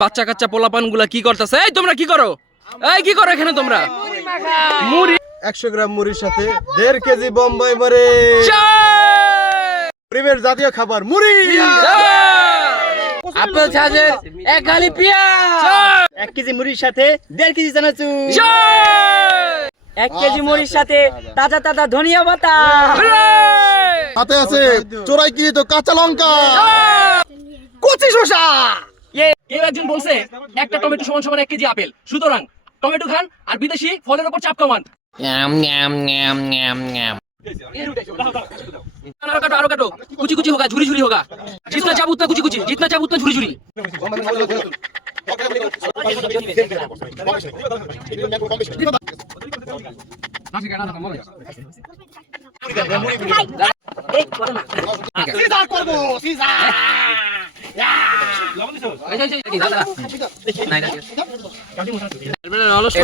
বাচ্চা কাচ্চা পোলাপান গুলা কি করতেছে? এই তোমরা কি করো? এই কি করো এখানে তোমরা? মুড়ি 100 গ্রাম মুড়ির সাথে 1.5 কেজি বোম্বাই মরিচ। পরিবেশ জাতীয় খাবার মুড়ি। আপেল ছাজের এক গালি পেঁয়াজ, 1 কেজি মুড়ির সাথে 1.5 কেজি চানাচুর, 1 কেজি মুড়ির সাথে তাজা তাজা ধনিয়া পাতা, সাথে আছে চোরাইকৃত কাঁচা লঙ্কা, কচি শসা। কেউ একজন বলছে একটা টমেটো সমান সমান 1 কেজি আপেল। সুতরাং টমেটো খান আর বিদেশি ফলের উপর চাপ কমান। आरो काटो कुची कुची होगा, झुरी झुरी होगा। जितना चाप उतना कुची कुची, जितना चाप उतना झुरी झुरी। এটা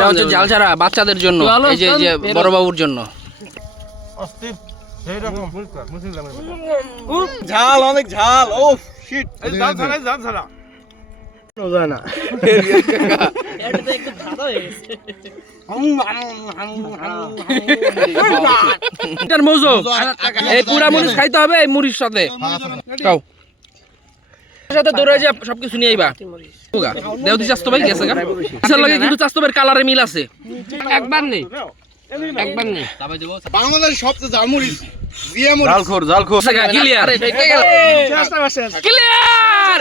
হচ্ছে জাল ছাড়া বাচ্চাদের জন্য, এই যে বড় বাবুর জন্য। ঝাল, অনেক ঝাল। ও শিট, ঝাল ছাড়া যায় না। এটার মজো এই পুরা মরিচ খাইতে হবে এই মুড়ির সাথে। খাও সাথে দৌড়ে যে সবকিছু নিয়ে আইবা। দেও দিস চাস্তো ভাই গেছে গা। আসার লাগে কিন্তু চাস্তো ভাইয়ের কালারে মিল আছে। একবার নেই, একবার নেই। বাংলাদেশের সবচেয়ে ঝাল মরিচ জিয়া মরিচ। জালখোর, জালখোর। Clear clear.